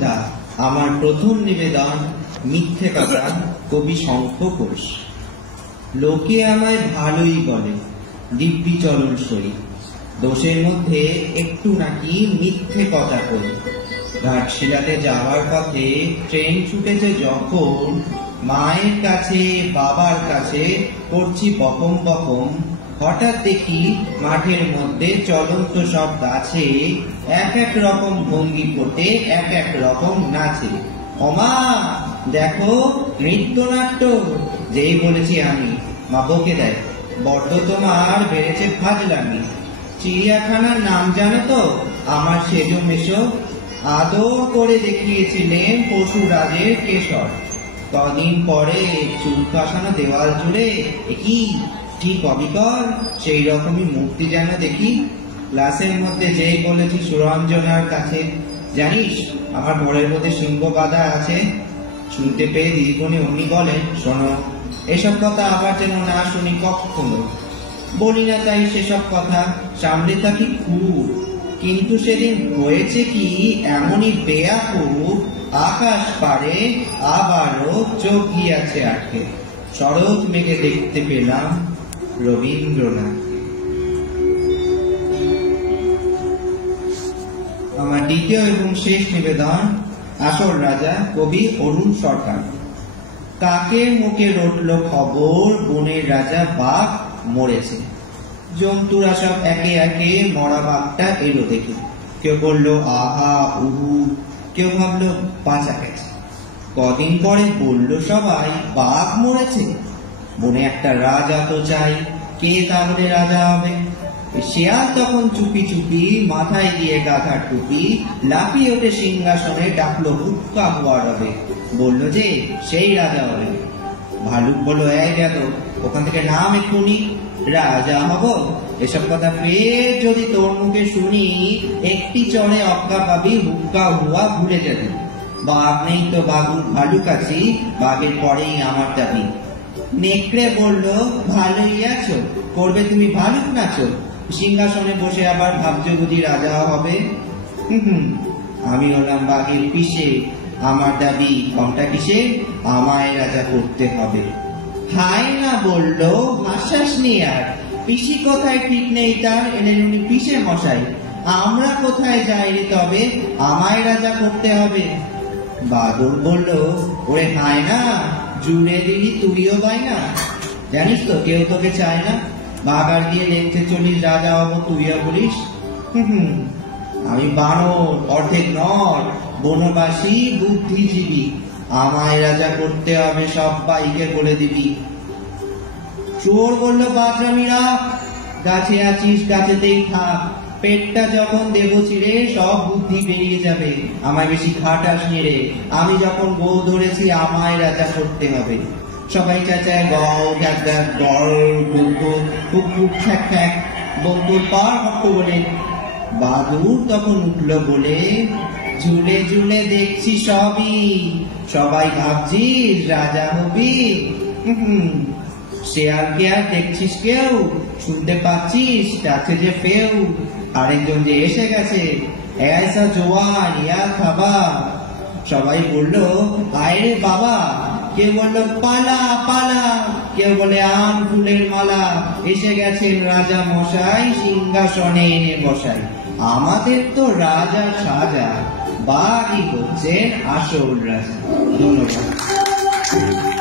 সন্ধ্যা আমার প্রথম নিবেদন মিথ্যে কথা কবি শঙ্খ ঘোষ। লোকে আমায় ভালোই বলে, দিব্যি চলন সই, দোষের মধ্যে একটু নাকি মিথ্যে কথা কই। ঘাটশিলাতে যাওয়ার পথে ট্রেন ছুটেছে যখন, মায়ের কাছে বাবার কাছে করছি বকম বকম, হঠাৎ দেখি মাঠের মধ্যে চলন্ত সব গাছে এক এক রকম ভঙ্গি করতে এক এক রকম নাচে। ওমা দেখো নৃত্যনাট্য, যেই বলেছি আমি মা বকে দেয়, বড্ড তোমার বেড়েছে ফাজলামি। চিড়িয়াখানার নাম জানো তো আমার সেজো মেশো, আদর করে দেখিয়েছিলেন পশুরাজের কেশর। কদিন পরে চুল কাসানো দেওয়াল জুড়ে কি ঠিক অবিকল সেই রকমই মূর্তি যেন দেখি। ক্লাসের মধ্যে যেই বলেছি সুরঞ্জনার কাছে, জানিস আমার মোড়ের মধ্যে সিংহ বাঁধা আছে। শুনতে পেয়ে দিদিমণি উনি বলেন, শোনো এসব কথা আবার যেন না শুনি কখনো। বলি না তাই সেসব কথা, সামনে থাকি খুব। কিন্তু সেদিন হয়েছে কি এমনই বেয়াকুব, আকাশ পারে আবারও চোখ গিয়াছে আটকে, শরৎ মেঘে দেখতে পেলাম রবীন্দ্রনাথ। আমার দ্বিতীয় এবং শেষ নিবেদন আসল রাজা কবি অরুণ সরকার। কাকের মুখে রটল খবর বনের রাজা বাঘ মরেছে। জন্তুরা সব একে একে মরা বাঘটা এলো দেখে, কেউ বললো আহা উহু, কেউ ভাবলো বাঁচা গেছে। কদিন পরে বলল সবাই বাঘ মরেছে, বনে একটা রাজা তো চাই, কে তাহলে রাজা হবে? শিয়াল তখন চুপি চুপি মাথায় দিয়ে গাধার টুপি লাফিয়ে ওঠে সিংহাসনে, ডাকলো হুক্কা হওয়ার হবে, বললো যে সেই রাজা হবে। ভালুক বললো এই দেখো ওখান থেকে নাম এক্ষুনি, রাজা হব এসব কথা ফের যদি তোর মুখে শুনি, একটি চড়ে অক্কা পাবি, হুক্কা হুয়া ভুলে যাবি। বাঘ নেই তো ভালুক আছি, বাঘের পরেই আমার দাবি। নেকড়ে বলল ভালোই আছো, করবে তুমি ভালুক নাচো, সিংহাসনে বসে আবার ভাবছো বুঝি রাজা হবে। আমি হলাম বাঘের পিসে, আমার দাবি কমটা কিসে, আমায় রাজা করতে হবে। হাই না বলল হাসাস নি আর, পিসি কোথায় ঠিক নেই তার, এনে উনি পিসে মশাই, আমরা কোথায় যাই রে তবে, আমায় রাজা করতে হবে। বাদর বলল ওরে হাই না, জুড়ে দিলি তুইও বাই না, জানিস তো কেউ তোকে চায় না, বাগার দিয়ে লেখতে চলিস রাজা হব তুইও বলিস। আমি বানর অর্ধেক নর, বনবাসী বুদ্ধিজীবী, আমায় রাজা করতে হবে সবাইকে বলে দিবি। চোর বলল বাচ্চামিরা, গাছে আছিস গাছেতেই থাক, পেটটা যখন দেব চিরে সব বুদ্ধি বেরিয়ে যাবে, আমায় বেশি খাটাস রে, আমি যখন বউ ধরেছি আমায় রাজা করতে হবে। সবাই চাচায় গড় ঢাক ঢাক গড় বন্ধু খুব খুব ঠ্যাক ঠ্যাক, বন্ধুর পার হক্ত বলে। বাদুর তখন উঠল বলে, ঝুলে ঝুলে দেখছি সবই, সবাই ভাবছিস রাজা হবি। শেয়ালকে আর দেখছিস কেউ, শুনতে পাচ্ছিস ডাকছে যে ফেউ, আরেকজন যে এসে গেছে, ऐसा জোয়ান ইয়া খাবা। সবাই বলল আরে বাবা, কেউ বললো পালা পালা, কেউ বলে আম ফুলের মালা, এসে গেছেন রাজা মশাই, সিংহাসনে এনে বসাই, আমাদের তো রাজা সাজা, বাঘই হচ্ছেন আসল রাজা। ধন্যবাদ।